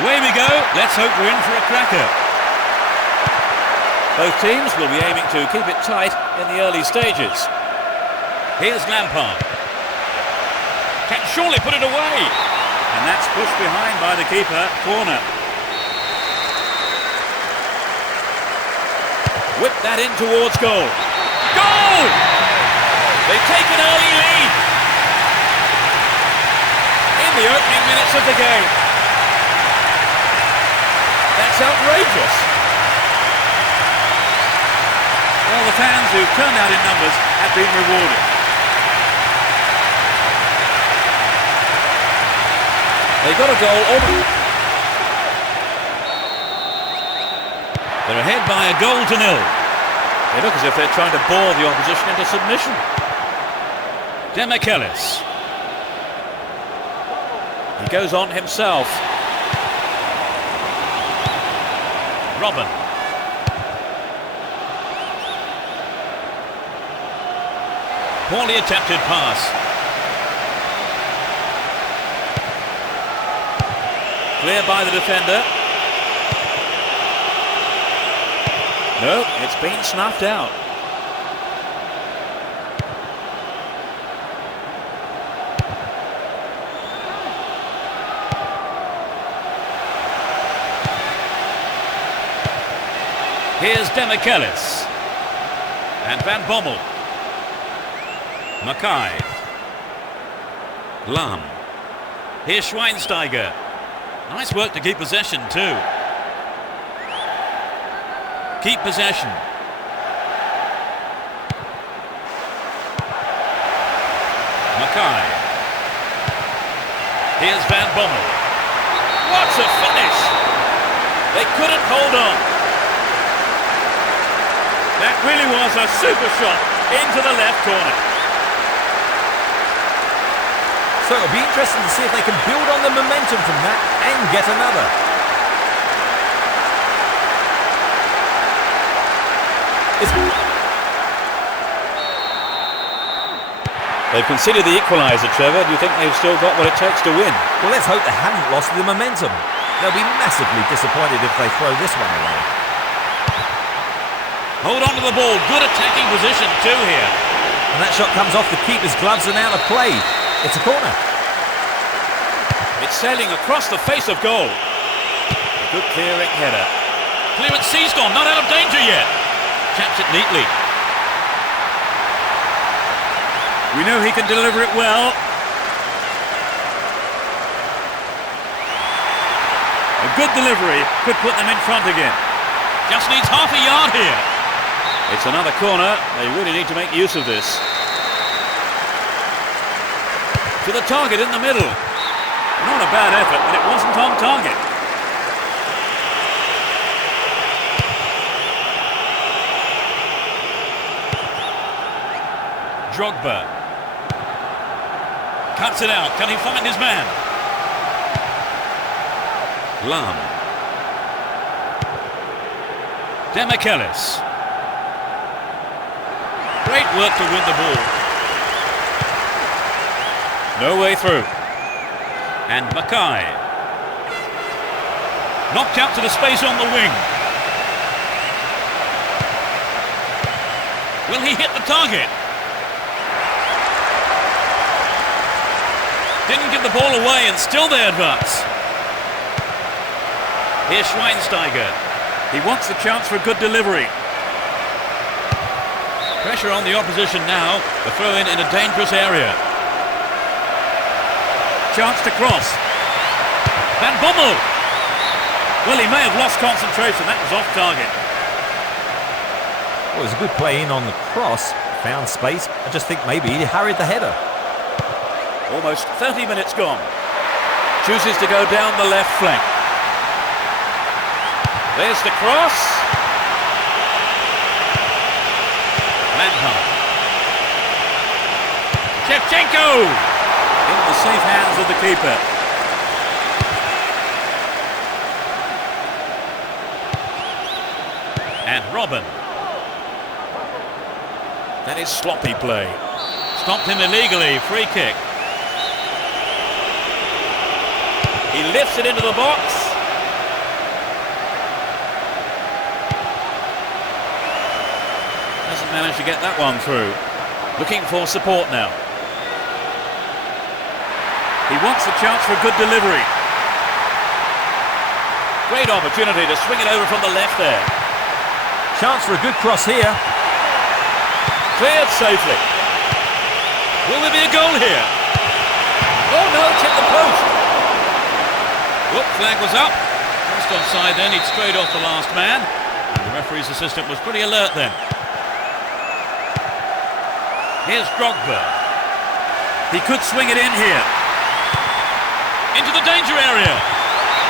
Away we go. Let's hope we're in for a cracker. Both teams will be aiming to keep it tight in the early stages. Here's Lampard. Can surely put it away. And that's pushed behind by the keeper. Corner. Whip that in towards goal. Goal! They take an early lead. In the opening minutes of the game. That's outrageous. Well, the fans who've turned out in numbers have been rewarded. They got a goal over. They're ahead by 1-0. They look as if they're trying to bore the opposition into submission. Demichelis. He goes on himself. Robin. Poorly attempted pass. Clear by the defender. No, it's been snuffed out. Here's Demichelis. And Van Bommel. Mackay. Lam. Here's Schweinsteiger. Nice work to keep possession too. Keep possession. Mackay. Here's Van Bommel. What a finish! They couldn't hold on. That really was a super shot into the left corner. So it'll be interesting to see if they can build on the momentum from that and get another. They've conceded the equaliser, Trevor. Do you think they've still got what it takes to win? Well, let's hope they haven't lost the momentum. They'll be massively disappointed if they throw this one away. Hold on to the ball. Good attacking position too here. And that shot comes off the keeper's gloves and out of play. It's a corner. It's sailing across the face of goal. A good clearing header. Clearance seized on, not out of danger yet. Chaps it neatly. We know he can deliver it well. A good delivery could put them in front again. Just needs half a yard here. It's another corner. They really need to make use of this. To the target in the middle. Not a bad effort, but it wasn't on target. Drogba. Cuts it out. Can he find his man? Lam. Demichelis. Great work to win the ball. No way through. And Mackay. Knocked out to the space on the wing. Will he hit the target? Didn't give the ball away and still they advance. Here's Schweinsteiger. He wants the chance for a good delivery. Pressure on the opposition now. The throw in a dangerous area. Chance to cross. Van Bommel. Well, he may have lost concentration. That was off target. Well, it was a good play in on the cross. Found space. I just think maybe he hurried the header. Almost 30 minutes gone. Chooses to go down the left flank. There's the cross. Lampard. Shevchenko. In the safe hands of the keeper. And Robin. That is sloppy play. Stopped him illegally. Free kick. He lifts it into the box. Didn't manage to get that one through. Looking for support now. He wants a chance for a good delivery. Great opportunity to swing it over from the left there. Chance for a good cross here. Cleared safely. Will there be a goal here? Oh no, it's hit the post. Whoop, flag was up. Just offside then, he'd strayed off the last man. And the referee's assistant was pretty alert then. Here's Drogba. He could swing it in here. Into the danger area.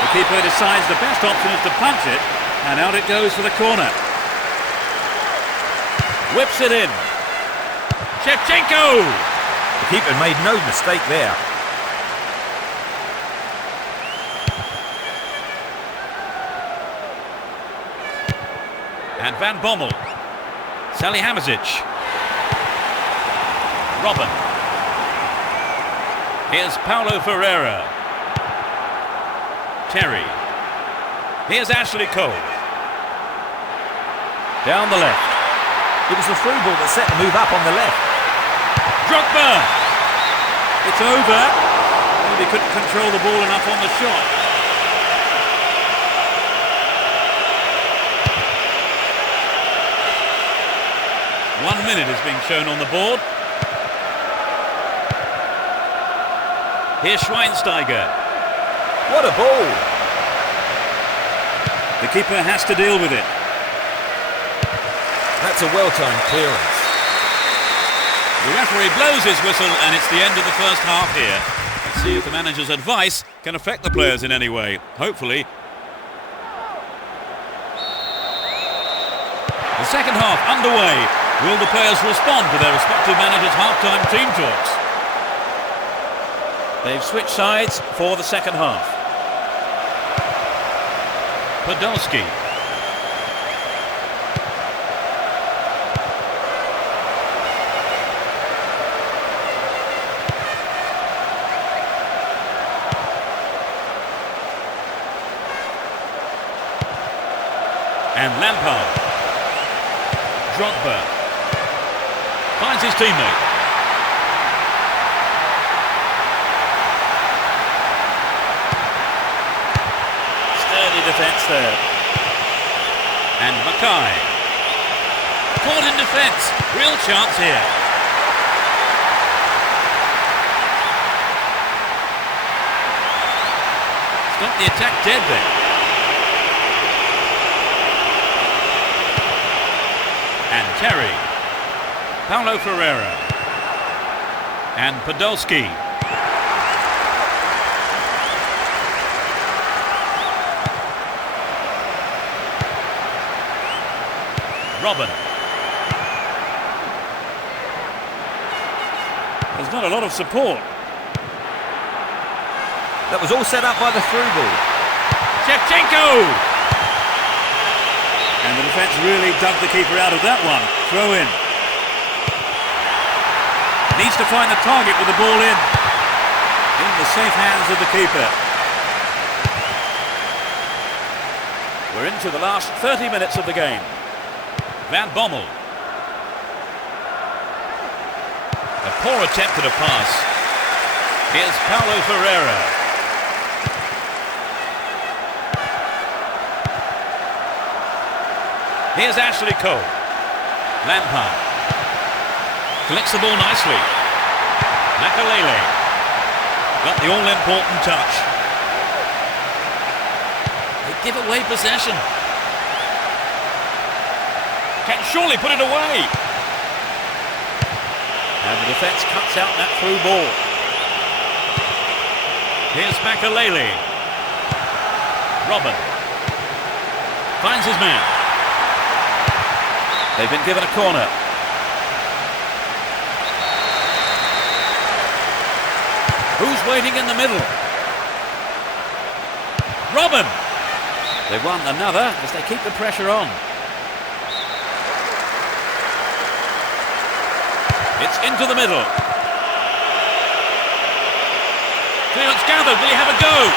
The keeper decides the best option is to punch it, and out it goes for the corner. Whips it in. Shevchenko! The keeper made no mistake there. And Van Bommel. Salihamidzic. Robin. Here's Paulo Ferreira. Terry. Here's Ashley Cole. Down the left. It was the through ball that set the move up on the left. Drogba! It's over. Maybe couldn't control the ball enough on the shot. One minute is being shown on the board. Here's Schweinsteiger. What a ball! The keeper has to deal with it. That's a well-timed clearance. The referee blows his whistle and it's the end of the first half here. Let's see if the manager's advice can affect the players in any way. Hopefully. The second half underway. Will the players respond to their respective managers' half-time team talks? They've switched sides for the second half. Podolski. And Lampard. Drogba. Finds his teammate. Sturdy defence there. And Mackay. Caught in defence. Real chance here. Stop the attack dead there. And Terry. Paulo Ferreira. And Podolski. Robin. There's not a lot of support. That was all set up by the through ball. Shevchenko! And the defence really dug the keeper out of that one. Throw in. Needs to find the target with the ball in the safe hands of the keeper. We're into the last 30 minutes of the game. Van Bommel. A poor attempt at a pass. Here's Paulo Ferreira. Here's Ashley Cole. Lampard. Collects the ball nicely. Makalele. Got the all-important touch. They give away possession. Can surely put it away. And the defence cuts out that through ball. Here's Makalele. Robin. Finds his man. They've been given a corner. Who's waiting in the middle? Robin! They won another as they keep the pressure on. It's into the middle. Clearance gathered. Will he have a go?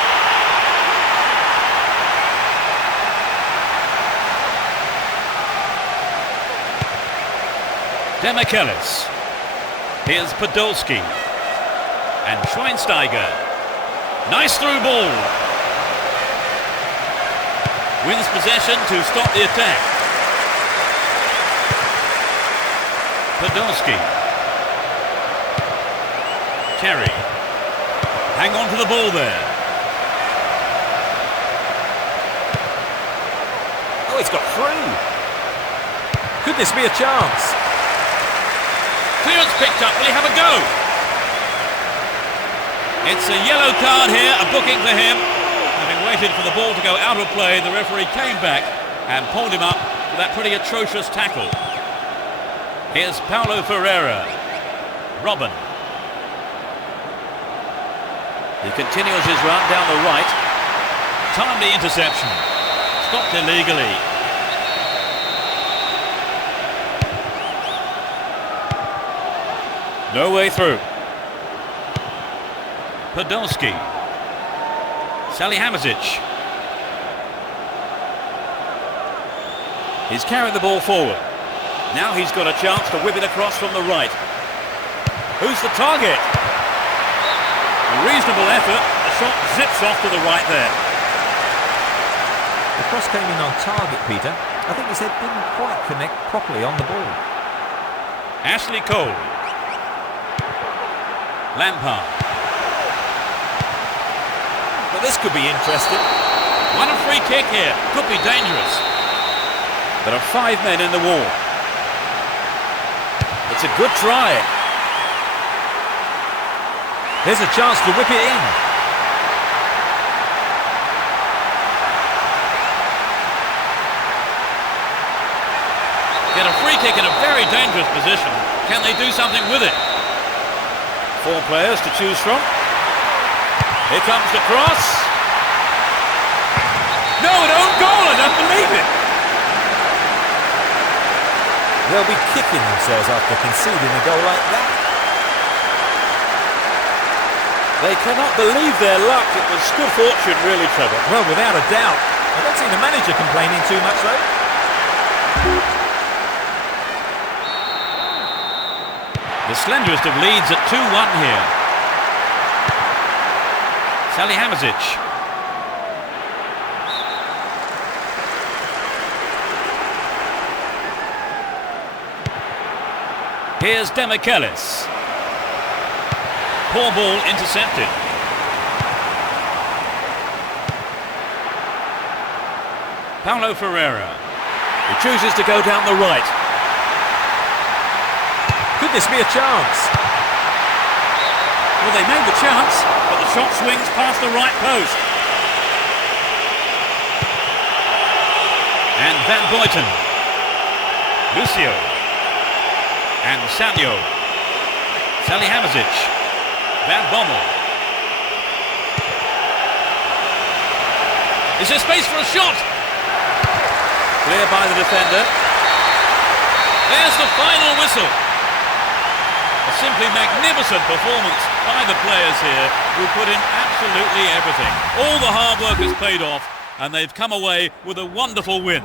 Demichelis. Here's Podolski. And Schweinsteiger. Nice through ball. Wins possession to stop the attack. Podolski. Terry. Hang on to the ball there. Oh, it's got through. Could this be a chance? Clearance picked up. Will he have a go? It's a yellow card here, a booking for him. Having waited for the ball to go out of play, the referee came back and pulled him up for that pretty atrocious tackle. Here's Paulo Ferreira. Robin. He continues his run down the right. Timely interception. Stopped illegally. No way through. Podolski. Salihamidzic. He's carried the ball forward. Now he's got a chance to whip it across from the right. Who's the target? A reasonable effort. The shot zips off to the right there. The cross came in on target, Peter. I think his head didn't quite connect properly on the ball. Ashley Cole. Lampard. But this could be interesting. What a free kick here. Could be dangerous. There are 5 men in the wall. It's a good try. There's a chance to whip it in. Get a free kick in a very dangerous position. Can they do something with it? 4 players to choose from. Here comes the cross. No, an own goal, I don't believe it. They'll be kicking themselves after conceding a goal like that. They cannot believe their luck. It was good fortune, really, Trevor. Well, without a doubt. I don't see the manager complaining too much, though. The slenderest of leads at 2-1 here. Salihamidzic. Here's Demichelis. Poor ball intercepted. Paulo Ferreira. He chooses to go down the right. Could this be a chance? Well, they made the chance, but the shot swings past the right post. And Van Buiten. Lucio. And Sanyo. Salihamidzic. Van Bommel. Is there space for a shot? Clear by the defender. There's the final whistle. A simply magnificent performance by the players here who put in absolutely everything. All the hard work has paid off and they've come away with a wonderful win.